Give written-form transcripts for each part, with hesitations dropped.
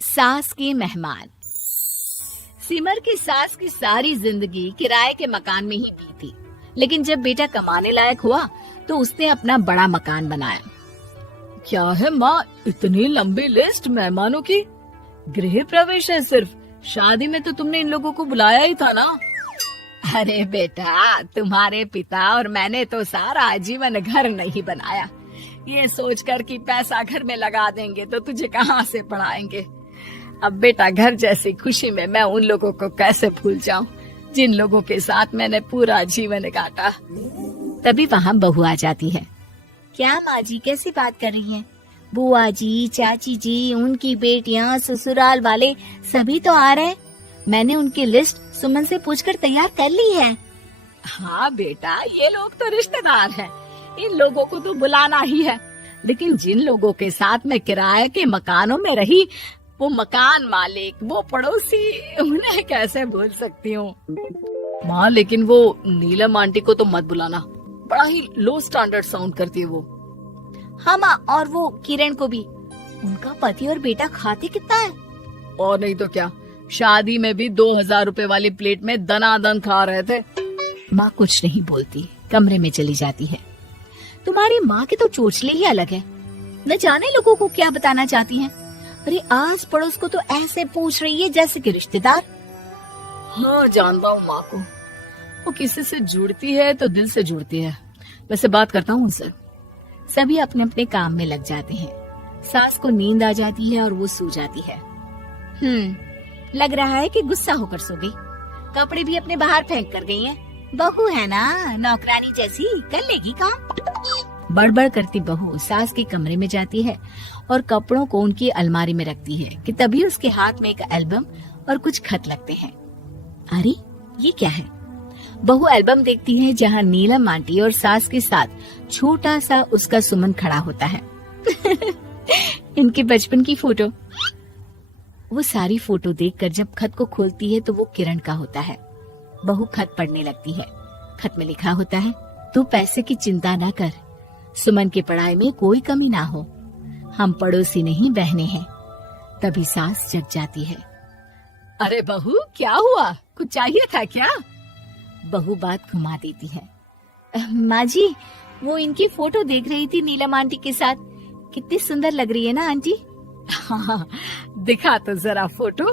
सास के मेहमान। सिमर की सास की सारी जिंदगी किराए के मकान में ही बीती, लेकिन जब बेटा कमाने लायक हुआ तो उसने अपना बड़ा मकान बनाया। क्या है माँ, इतनी लंबी लिस्ट मेहमानों की? गृह प्रवेश है सिर्फ, शादी में तो तुमने इन लोगों को बुलाया ही था ना। अरे बेटा, तुम्हारे पिता और मैंने तो सारा आजीवन घर नहीं बनाया, ये सोचकर कि पैसा घर में लगा देंगे तो तुझे कहाँ से पढ़ाएंगे। अब बेटा, घर जैसी खुशी में मैं उन लोगों को कैसे भूल जाऊं जिन लोगों के साथ मैंने पूरा जीवन काटा। तभी वहाँ बहू आ जाती है। क्या माँ जी, कैसी बात कर रही हैं? बुआ जी, चाची जी, उनकी बेटियाँ, ससुराल वाले सभी तो आ रहे हैं। मैंने उनकी लिस्ट सुमन से पूछकर तैयार कर ली है। हाँ बेटा, ये लोग तो रिश्तेदार हैं, इन लोगों को तो बुलाना ही है, लेकिन जिन लोगों के साथ मैं किराए के मकानों में रही, वो मकान मालिक, वो पड़ोसी, उन्हें कैसे भूल सकती हूँ। माँ, लेकिन वो नीलम आंटी को तो मत बुलाना, बड़ा ही लो स्टैंडर्ड साउंड करती है वो। हाँ माँ, और वो किरण को भी। उनका पति और बेटा खाते कितना है। और नहीं तो क्या, शादी में भी 2000 रुपए वाली प्लेट में दनादन खा रहे थे। माँ कुछ नहीं बोलती, कमरे में चली जाती है। तुम्हारी माँ की तो चोचले ही अलग है, न जाने लोगों को क्या बताना चाहती हैं। अरे आस पड़ोस को तो ऐसे पूछ रही है जैसे कि रिश्तेदार। हाँ, जानता हूँ माँ को, वो किसी से जुड़ती है तो दिल से जुड़ती है। वैसे बात करता हूँ उनसे। सभी अपने अपने काम में लग जाते हैं। सास को नींद आ जाती है और वो सो जाती है। लग रहा है कि गुस्सा होकर सो गई। कपड़े भी अपने बाहर फेंक कर गई हैं। बहू है ना, नौकरानी जैसी, कर लेगी काम। बड़बड़ करती बहू सास के कमरे में जाती है और कपड़ों को उनकी अलमारी में रखती है कि तभी उसके हाथ में एक एल्बम और कुछ खत लगते हैं। अरे ये क्या है? बहू एल्बम देखती है जहाँ नीलम आंटी और सास के साथ छोटा सा उसका सुमन खड़ा होता है। इनके बचपन की फोटो। वो सारी फोटो देखकर जब खत को खोलती है तो वो किरण का होता है। बहू खत पढ़ने लगती है। खत में लिखा होता है, तू पैसे की चिंता ना कर, सुमन की पढ़ाई में कोई कमी ना हो, हम पड़ोसी नहीं बहने हैं। तभी सास जग जाती है। अरे बहू, क्या हुआ? कुछ चाहिए था क्या? बहू बात घुमा देती है। माँ जी, वो इनकी फोटो देख रही थी नीलम आंटी के साथ। कितनी सुंदर लग रही है ना आंटी? हाँ, दिखा तो जरा फोटो।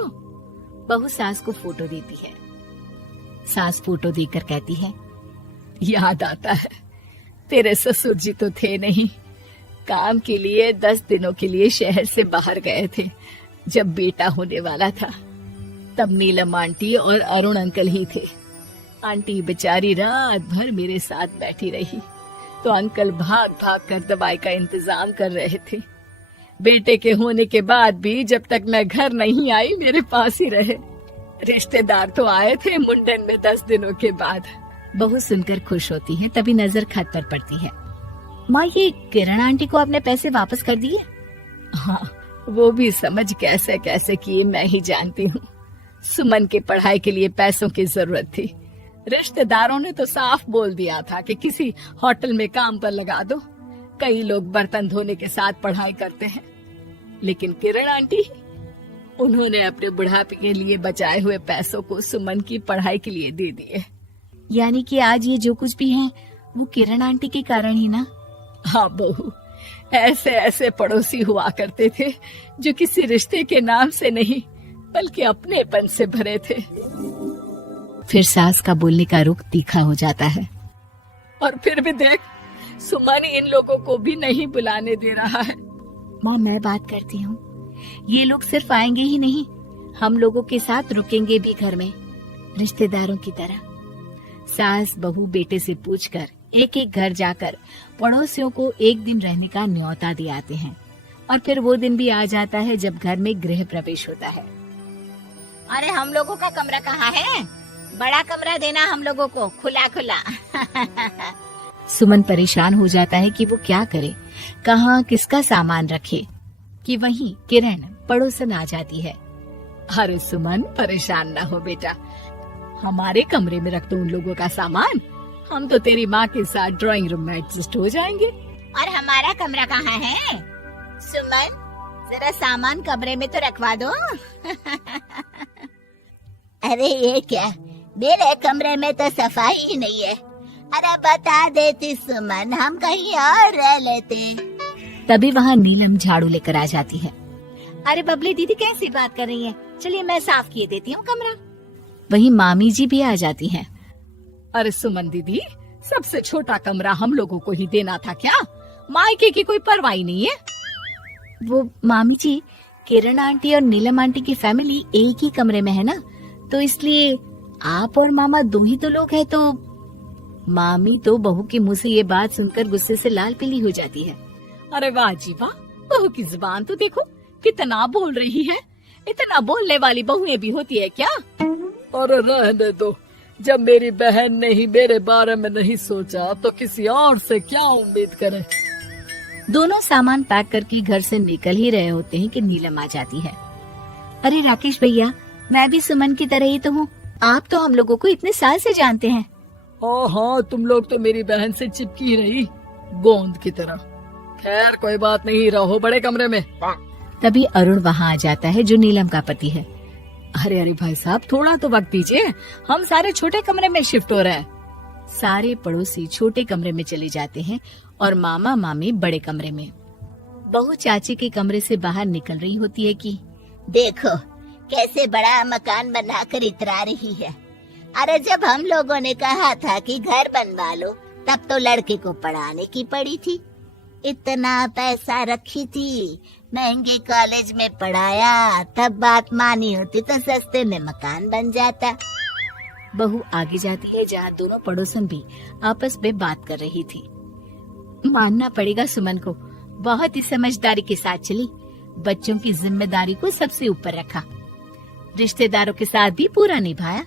बहू सास को फोटो देती है। सास फोटो देखकर कहती है, याद आता है, तेरे ससुर जी तो थे नहीं, काम के लिए 10 दिनों के लिए शहर से बाहर गए थे। जब बेटा होने वाला था तब नीलम आंटी और अरुण अंकल ही थे। आंटी बेचारी रात भर मेरे साथ बैठी रही तो अंकल भाग भाग कर दवाई का इंतजाम कर रहे थे। बेटे के होने के बाद भी जब तक मैं घर नहीं आई मेरे पास ही रहे। रिश्तेदार तो आए थे मुंडन में 10 दिनों के बाद। बहू सुनकर खुश होती है। तभी नजर खत पर पड़ती है। माँ, ये किरण आंटी को आपने पैसे वापस कर दिए? हाँ, वो भी समझ कैसे कैसे किए मैं ही जानती हूँ। सुमन की पढ़ाई के लिए पैसों की जरूरत थी। रिश्तेदारों ने तो साफ बोल दिया था कि किसी होटल में काम पर लगा दो। कई लोग बर्तन धोने के साथ पढ़ाई करते हैं, लेकिन किरण आंटी, उन्होंने अपने बुढ़ापे के लिए बचाए हुए पैसों को सुमन की पढ़ाई के लिए दे दिए। यानी कि आज ये जो कुछ भी है वो किरण आंटी के कारण ही ना? हाँ बहू, ऐसे ऐसे पड़ोसी हुआ करते थे जो किसी रिश्ते के नाम से नहीं बल्कि अपनेपन से भरे थे। फिर सास का बोलने का रुख तीखा हो जाता है। और फिर भी देख, सुमन इन लोगों को भी नहीं बुलाने दे रहा है। माँ, मैं बात करती हूँ, ये लोग सिर्फ आएंगे ही नहीं, हम लोगों के साथ रुकेंगे भी घर में, रिश्तेदारों की तरह। सास बहू बेटे से पूछकर एक एक घर जाकर पड़ोसियों को एक दिन रहने का न्योता दिलाते हैं। और फिर वो दिन भी आ जाता है जब घर में गृह प्रवेश होता है। अरे हम लोगों का कमरा कहाँ है? बड़ा कमरा देना हम लोगों को, खुला खुला। सुमन परेशान हो जाता है कि वो क्या करे, कहाँ किसका सामान रखे, कि वहीं किरण पड़ोसन आ जाती है। अरे सुमन, परेशान ना हो बेटा, हमारे कमरे में रख दो उन लोगों का सामान, हम तो तेरी माँ के साथ ड्राइंग रूम में एडजस्ट हो जाएंगे। और हमारा कमरा कहाँ है? सुमन, जरा सामान कमरे में तो रखवा दो। अरे ये क्या, मेरे कमरे में तो सफाई ही नहीं है। अरे बता देती सुमन, हम कहीं और रह लेते। तभी वहाँ नीलम झाड़ू लेकर आ जाती है। अरे बबली दीदी कैसी बात कर रही है, चलिए मैं साफ किए देती हूँ कमरा। वहीं मामी जी भी आ जाती हैं। अरे सुमन दीदी, सबसे छोटा कमरा हम लोगों को ही देना था क्या? मायके की कोई परवाह नहीं है। वो मामी जी, किरण आंटी और नीलम आंटी की फैमिली एक ही कमरे में है ना, तो इसलिए आप और मामा दो ही तो लोग हैं। तो मामी तो बहू के मुंह से ये बात सुनकर गुस्से से लाल पीली हो जाती है। अरे वाह जी वाह, बहू की जुबान तो देखो कितना बोल रही है। इतना बोलने वाली बहुएं भी होती है क्या? अरे रहने दो, जब मेरी बहन ने ही मेरे बारे में नहीं सोचा तो किसी और से क्या उम्मीद करें। दोनों सामान पैक करके घर से निकल ही रहे होते हैं कि नीलम आ जाती है। अरे राकेश भैया, मैं भी सुमन की तरह ही तो हूँ। आप तो हम लोगों को इतने साल से जानते हैं। हाँ, तुम लोग तो मेरी बहन से चिपकी रही गोंद की तरह। खैर कोई बात नहीं, रहो बड़े कमरे में। तभी अरुण वहाँ आ जाता है, जो नीलम का पति है। अरे अरे भाई साहब, थोड़ा तो वक्त दीजिए, हम सारे छोटे कमरे में शिफ्ट हो रहे हैं। सारे पड़ोसी छोटे कमरे में चले जाते हैं और मामा मामी बड़े कमरे में। बहू चाची के कमरे से बाहर निकल रही होती है कि देखो कैसे बड़ा मकान बनाकर इतरा रही है। अरे जब हम लोगों ने कहा था कि घर बनवा लो, तब तो लड़के को पढ़ाने की पड़ी थी। इतना पैसा रखी थी, महंगे कॉलेज में पढ़ाया, तब बात मानी होती तो सस्ते में मकान बन जाता। बहू आगे जाती है जहाँ दोनों पड़ोसन भी आपस में बात कर रही थी। मानना पड़ेगा सुमन को, बहुत ही समझदारी के साथ चली। बच्चों की जिम्मेदारी को सबसे ऊपर रखा, रिश्तेदारों के साथ भी पूरा निभाया।